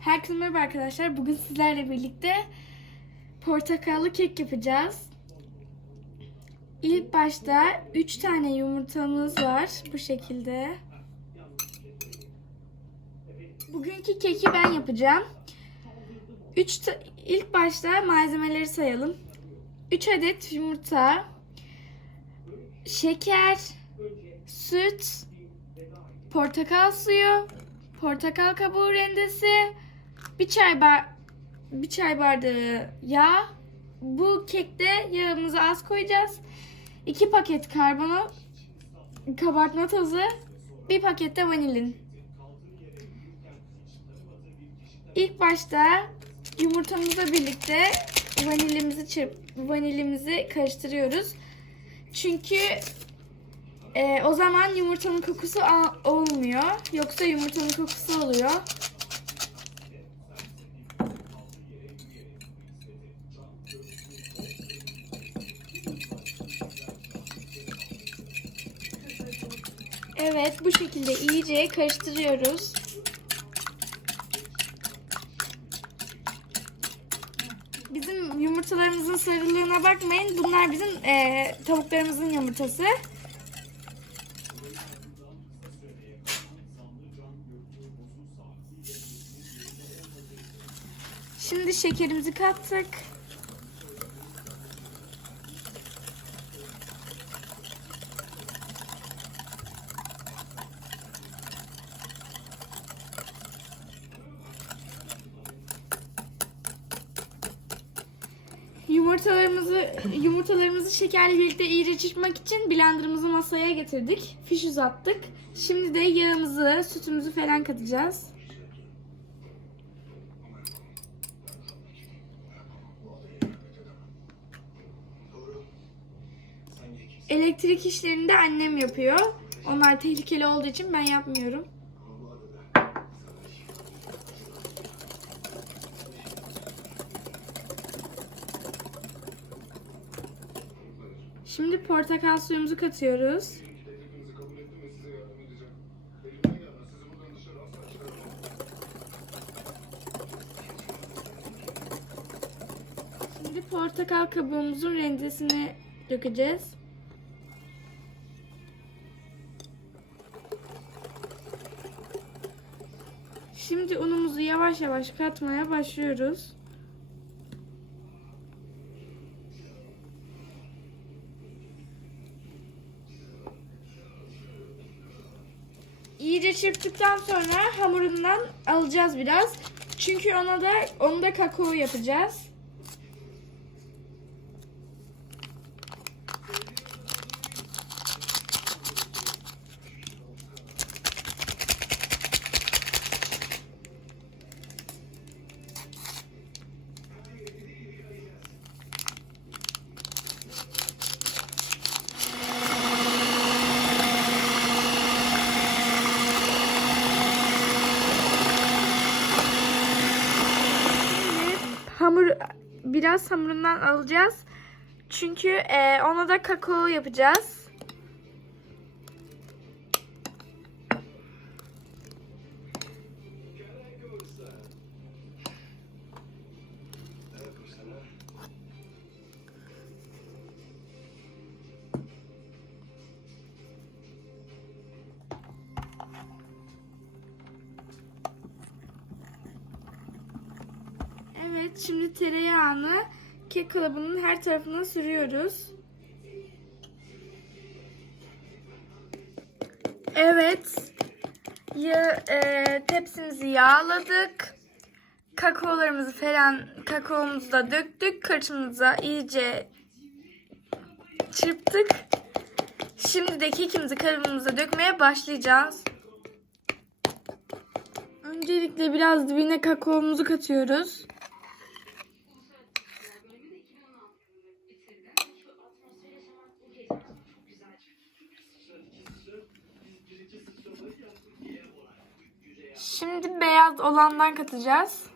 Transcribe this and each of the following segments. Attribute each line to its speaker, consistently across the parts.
Speaker 1: Herkese merhaba arkadaşlar. Bugün sizlerle birlikte portakallı kek yapacağız. İlk başta 3 tane yumurtamız var bu şekilde. Bugünkü keki ben yapacağım. 3 ilk başta malzemeleri sayalım. 3 adet yumurta, şeker, süt, portakal suyu, portakal kabuğu rendesi, bir çay bar bir çay bardağı yağ. Bu kekte yağımızı az koyacağız. 2 paket karbonat kabartma tozu, bir paket de vanilin. İlk başta yumurtamızla birlikte vanilimizi çırp vanilimizi karıştırıyoruz. Çünkü e, o zaman yumurtanın kokusu olmuyor. Yoksa yumurtanın kokusu oluyor. Evet bu şekilde iyice karıştırıyoruz. Bizim yumurtalarımızın sarılığına bakmayın. Bunlar bizim e, tavuklarımızın yumurtası. Şimdi şekerimizi kattık. Yumurtalarımızı yumurtalarımızı şekerle birlikte iyice çırpmak için blenderımızı masaya getirdik. Fiş uzattık. Şimdi de yağımızı, sütümüzü falan katacağız. Elektrik işlerini de annem yapıyor. Onlar tehlikeli olduğu için ben yapmıyorum. Şimdi portakal suyumuzu katıyoruz. Şimdi portakal kabuğumuzun rendesini dökeceğiz. Şimdi unumuzu yavaş yavaş katmaya başlıyoruz. İyice çırptıktan sonra hamurundan alacağız biraz. Çünkü ona da onu da kakao yapacağız. Şimdi hamur biraz hamurundan alacağız. Çünkü e, ona da kakao yapacağız. Evet, şimdi tereyağını kek kalıbının her tarafına sürüyoruz. Evet, ya, e, tepsimizi yağladık. Kakaolarımızı falan, kakaomuzu da döktük. Karışımıza iyice çırptık. Şimdi de kekimizi kalıbımıza dökmeye başlayacağız. Öncelikle biraz dibine kakaomuzu katıyoruz. Şimdi beyaz olandan katacağız.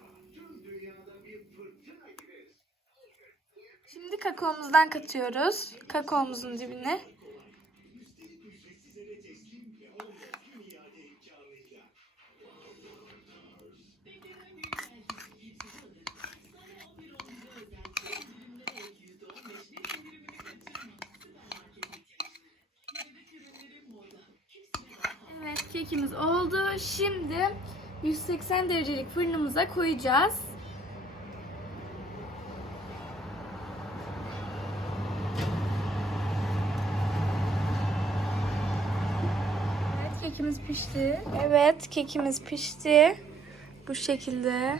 Speaker 1: Şimdi kakaomuzdan katıyoruz. Kakaomuzun dibine. Kekimiz oldu. Şimdi 180 derecelik fırınımıza koyacağız. Evet kekimiz pişti. Evet kekimiz pişti. Bu şekilde.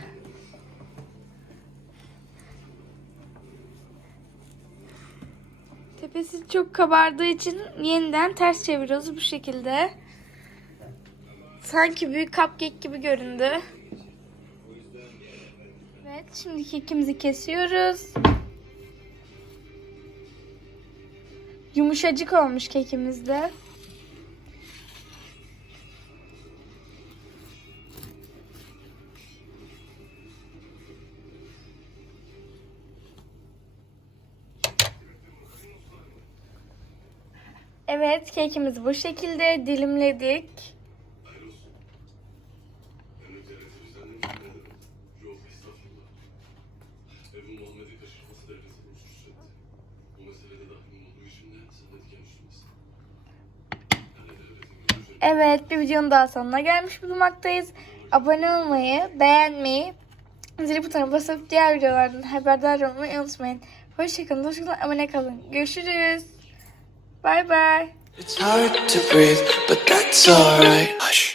Speaker 1: Tepesi çok kabardığı için yeniden ters çeviriyoruz bu şekilde. Sanki büyük cupcake gibi göründü. Evet, şimdi kekimizi kesiyoruz. Yumuşacık olmuş kekimiz de. Evet, kekimizi bu şekilde dilimledik. Evet, bir videonun daha sonuna gelmiş bulunmaktayız. Abone olmayı, beğenmeyi, zil butonuna basıp diğer videolardan haberdar olmayı unutmayın. Hoşçakalın, hoşçakalın, abone kalın. Görüşürüz. Bye bye.
Speaker 2: It's hard to breathe, but that's alright.